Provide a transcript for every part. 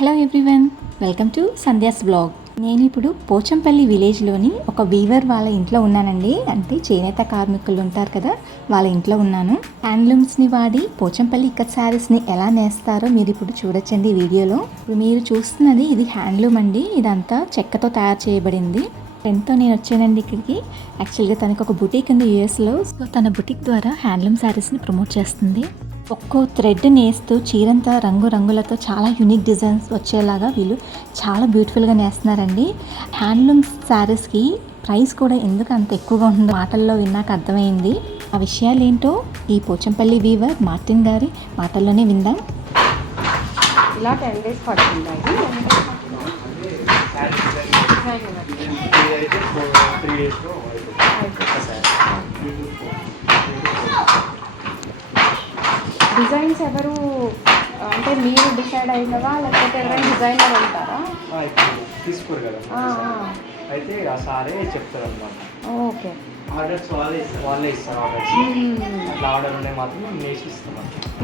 Hello everyone, welcome to Sandhya's blog. నేను ఇప్పుడు పోచంపల్లి విలేజ్లోని ఒక వీవర్ వాళ్ళ ఇంట్లో ఉన్నానండి. అంటే చేనేత కార్మికులు ఉంటారు కదా, వాళ్ళ ఇంట్లో ఉన్నాను. హ్యాండ్లూమ్స్ని వాడి పోచంపల్లి ఇక్కత్ శారీస్ని ఎలా నేస్తారో మీరు ఇప్పుడు చూడొచ్చండి ఈ వీడియోలో. ఇప్పుడు మీరు చూస్తున్నది ఇది హ్యాండ్లూమ్ అండి. ఇదంతా చెక్కతో తయారు చేయబడింది. ఫ్రెండ్తో నేను వచ్చానండి ఇక్కడికి. యాక్చువల్గా తనకు ఒక బుటీక్ ఉంది యూఎస్లో. సో తన బుటీక్ ద్వారా హ్యాండ్లూమ్ శారీస్ని ప్రమోట్ చేస్తుంది. ఒక్కో థ్రెడ్ నేస్తూ చీరంతా రంగులతో చాలా యూనిక్ డిజైన్స్ వచ్చేలాగా వీళ్ళు చాలా బ్యూటిఫుల్గా నేస్తున్నారండి. హ్యాండ్లూమ్ శారీస్కి ప్రైస్ కూడా ఎందుకు అంత ఎక్కువగా ఉంటుందో మాటల్లో విన్నాక అర్థమైంది. ఆ విషయాలు ఏంటో ఈ పోచంపల్లి వీవర్ మార్టిన్ గారి మాటల్లోనే విందాం. ఇలా 10 days పడుతుంది. డిజైన్స్ ఎవరు అంటే మీరు డిసైడ్ అయినవా లేకపోతే ఎవరైనా డిజైనర్ ఉంటారా? తీసుకోరు కదా, అయితే ఆ సారే చెప్తారు అన్నమాట. ఓకే, ఆర్డర్స్ వాళ్ళే ఇస్తారు. ఆర్డర్స్ అట్లా ఆర్డర్ ఉండే మాత్రం మేము వేసి ఇస్తాం.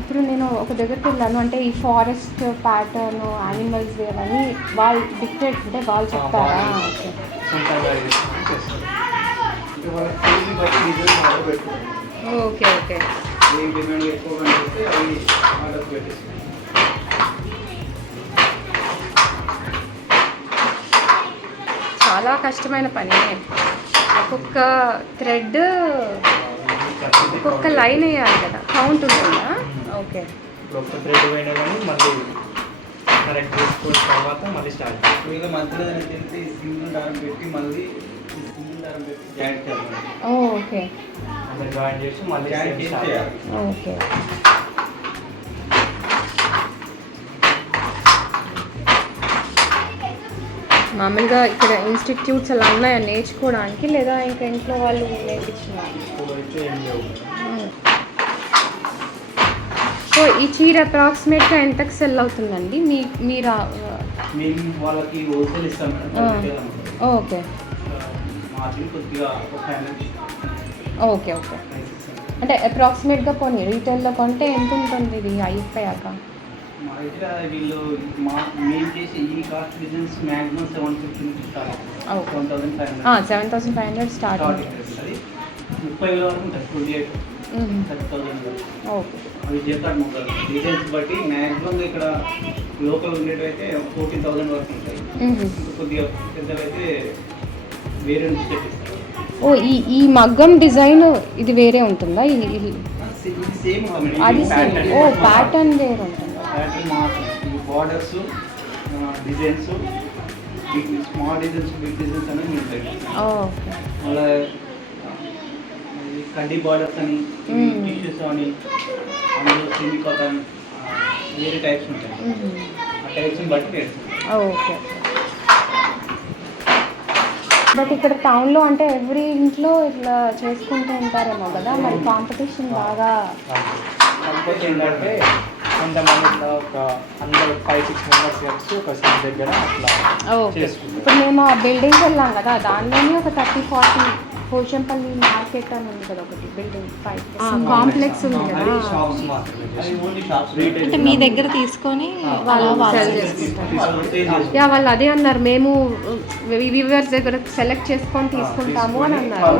ఇప్పుడు నేను ఒక దగ్గరికి వెళ్ళాను, అంటే ఈ ఫారెస్ట్ ప్యాటర్న్ యానిమల్స్ అని వాళ్ళు డిక్టేట్ అంటే వాళ్ళు చెప్తారా? ఓకే ఓకే, చాలా కష్టమైన పని. ఒక్కొక్క థ్రెడ్ ఒక్కొక్క లైన్ వేయాలి కదా, కౌంట్ ఉంటుందా? ఓకే, ఒక్క థ్రెడ్ పోయినా కానీ మళ్ళీ కరెక్ట్ చేసుకున్న తర్వాత మళ్ళీ స్టార్ట్. ఇంకా మధ్యలో తెలిసి సింగిల్ దారం పెట్టి మళ్ళీ సింగిల్ దారం పెట్టి జాయింట్ చేయాలి. ఓకే, జాయింట్ చేసి మళ్ళీ జాయింట్ చేయాలి. ఓకే, మామూలుగా ఇక్కడ ఇన్స్టిట్యూట్స్ అలా ఉన్నాయా నేర్చుకోవడానికి, లేదా ఇంకా ఇంట్లో వాళ్ళు నేర్పించినారు? సో ఈ చీర అప్రాక్సిమేట్గా ఎంతకు సెల్ అవుతుందండి? మీరు వాళ్ళకి హోల్సేల్ ఇస్తాం. ఓకే ఓకే ఓకే, అంటే అప్రాక్సిమేట్గా పోనీ రీటైల్లో కొంటే ఎంత ఉంటుంది ఇది అయిపోయాక? వీళ్ళు మేము చేసే ఈ cost designs maximum 750 start. 7,500 start. 30,000 వరకు ఉంటుంది. 28,000 ఓకే, అవి చేస్తాడు. డిజైన్స్ బట్టి మ్యాక్సిమం ఇక్కడ లోకల్ ఉండేవి అయితే 14,000 వరకు ఉంటాయి. కొద్దిగా పెద్దవైతే వేరే నుంచి తెప్పిస్తారు. ఓ ఈ మగ్గం డిజైన్ ఇది వేరే ఉంటుందా? సేమ్ అది ఓ ప్యాటర్న్ వేరే ఉంటుంది. ప్యాటర్న్ మాత్రం ఈ borders designs small designs big designs అనేది ఉంటాయి. ఓకే, మళ్ళీ కడ్డీ బార్డర్స్ అని టిష్యూస్ అని అందులో సెమీ కాటన్ వేరే టైప్స్ ఉంటాయి. ఆ టైప్స్ని బట్టి పెడుతుంది. ఓకే, బట్ ఇక్కడ టౌన్లో అంటే ఎవ్రీ ఇంట్లో ఇట్లా చేసుకుంటూ ఉంటారేమో కదా, మరి కాంపిటీషన్ బాగా. కాకపోతే ఏంటంటే కొంతమంది ఇట్లా ఒక అందరూ 5-6 మెంబర్స్ కలిసి ఒక సీట్ దగ్గర అట్లా చేసుకుంటారు. ఇప్పుడు మేము ఆ బిల్డింగ్కి వెళ్ళాం కదా, దానిలోనే ఒక 30-40 పోచంపల్లి మార్కెట్ అని ఉంది కదా, ఒకటి బిల్డింగ్ 5 కాంప్లెక్స్ ఉంది కదా. అంటే మీ దగ్గర తీసుకొని వాళ్ళు సెల్ చేసుకుంటారు. యా, వాళ్ళు అదే అన్నారు, మేము వ్యూవర్స్ దగ్గర సెలెక్ట్ చేసుకొని తీసుకుంటాము అని అన్నారు.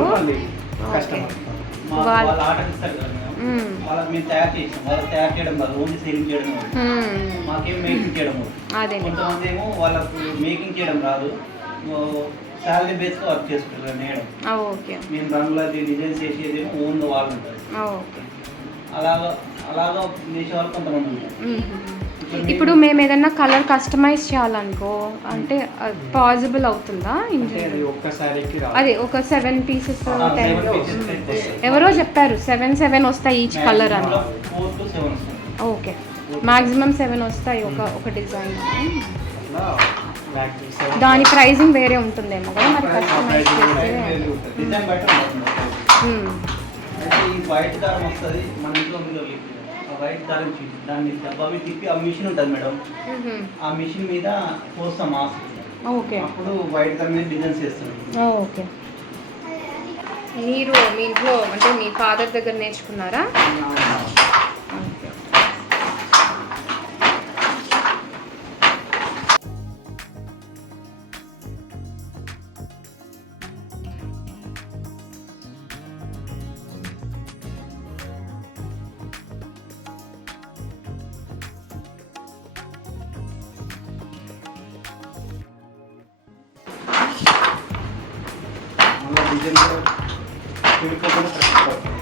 కొంతమంది ఏమో వాళ్ళకు మేకింగ్ చేయడం రాదు, శాలరీ బేస్గా వర్క్ చేసుకుంటారు నేయడం. మేము రంగుల డిజైన్స్ చేసేదేమో ఓన్ వాళ్ళు ఉంటారు. అలాగా చేసే వాళ్ళు కొంతమంది ఉంటారు. ఇప్పుడు మేము ఏదైనా కలర్ కస్టమైజ్ చేయాలనుకో అంటే పాసిబుల్ అవుతుందా? అది ఒక 7 pieces 10. ఎవరో చెప్పారు 7 వస్తాయి ఈచ్ కలర్ అని. 4 to 7 వస్తాయి. ఓకే, మ్యాక్సిమం 7 వస్తాయి ఒక డిజైన్. దాని ప్రైజింగ్ వేరే ఉంటుందేమో కదా మరి కస్టమైజ్ చేస్తే. వైట్ దారం వస్తుంది మన ఇంట్లో వైట్ దారం దాన్ని డబ్బా మీద తిప్పి ఆ మిషన్ ఉంటుంది మేడం, ఆ మిషన్ మీద పోస్తాం మాస్క్. ఓకే, అప్పుడు వైట్ దారం మీద డిజైన్స్ చేస్తాం. ఓకే, మీరు మీ ఇంట్లో అంటే మీ ఫాదర్ దగ్గర నేర్చుకున్నారా? డిజైన్ కూడా విడిపోకుండా కరెక్ట్ పడుతుంది.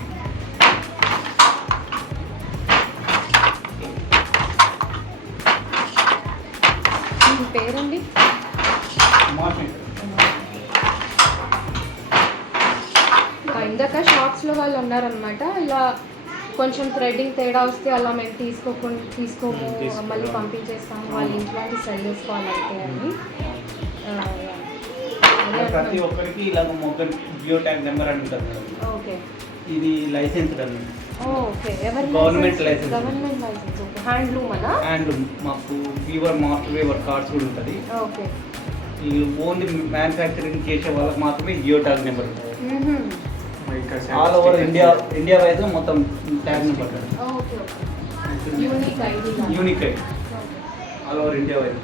మీ పేరండి? మార్కెట్ ఇందాక షాప్స్లో వాళ్ళు ఉన్నారనమాట, ఇలా కొంచెం థ్రెడ్డింగ్ తేడా వస్తే అలా మేము తీసుకోము, తీసుకోము. మళ్ళీ పంపించేస్తాము, వాళ్ళ ఇంట్లోకి సెల్ చేసుకోవాలంటే అని. ప్రతి ఒక్కరికి ఇలా మొగ్గ జియో ట్యాగ్ నెంబర్ అని ఉంటుంది మేడం. ఓకే ఇది లైసెన్స్ అండి. ఓకే, ఎవరి government license. Government license. Okay, handloom అనా? అండ్ మాకు వీవర్ మాస్టర్ వీవర్ కార్డ్స్ కూడా ఉంటుంది. ఓకే. ఈ ఓన్లీ మ్యానుఫ్యాక్చరింగ్ చేసే వాళ్ళకి మాత్రమే జియో ట్యాగ్ నెంబర్ ఉంటుంది. ఆల్ ఓవర్ ఇండియా వైజ్ మొత్తం tag number okay okay, unique ID. Unique ID all over India wise.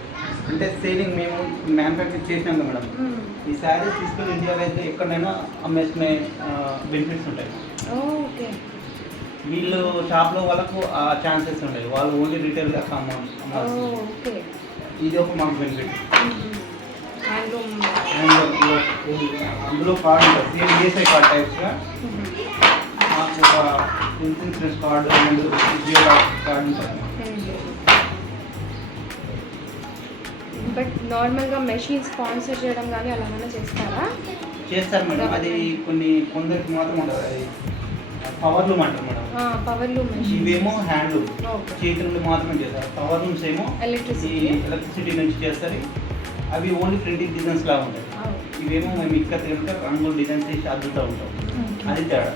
అంటే సేలింగ్ మేము మ్యానుఫ్యాక్చర్ చేసినాం కదా మేడం, ఈ శారీస్ తీసుకొని ఇండియా వైజ్ ఎక్కడైనా అమ్మేసుకునే బెనిఫిట్స్ ఉంటాయి. ఓకే. వీళ్ళు షాప్లో వాళ్ళకు ఆ ఛాన్సెస్ ఉంటాయి, వాళ్ళు ఓన్లీ రిటైల్గా అమ్మాలి. ఓకే, ఇది ఒక మాకు బెనిఫిట్. హ్యాండ్లూమ్. అందులో కార్డు ఉంటుంది, సేమ్ ఈఎస్ఐ కార్డ్ టైప్స్గా మాకు ఒక insurance card and geo card ఉంటుంది. బట్ నార్మల్గా మెషిన్ స్పాన్సర్ చేయడం కానీ అలా ఏమైనా చేస్తారా? చేస్తారు మేడం, అది కొందరికి మాత్రం ఉంటుంది. అది పవర్ లూమ్ అంటారు మేడం. Power loom machine. ఇవేమో హ్యాండ్ లూమ్, ఓకే. చేతి నుండి మాత్రమే చేస్తారు. పవర్ లూమ్స్ ఏమో ఎలక్ట్రిసిటీ నుంచి చేస్తారు. అవి ఓన్లీ ప్రింటింగ్ డిజైన్స్ లాగా ఉంటాయి. ఇవేమో మేము ఇక్కడ కనుక రంగులు డిజైన్స్ చేసి అద్దుతూ ఉంటాం, అది తేడా.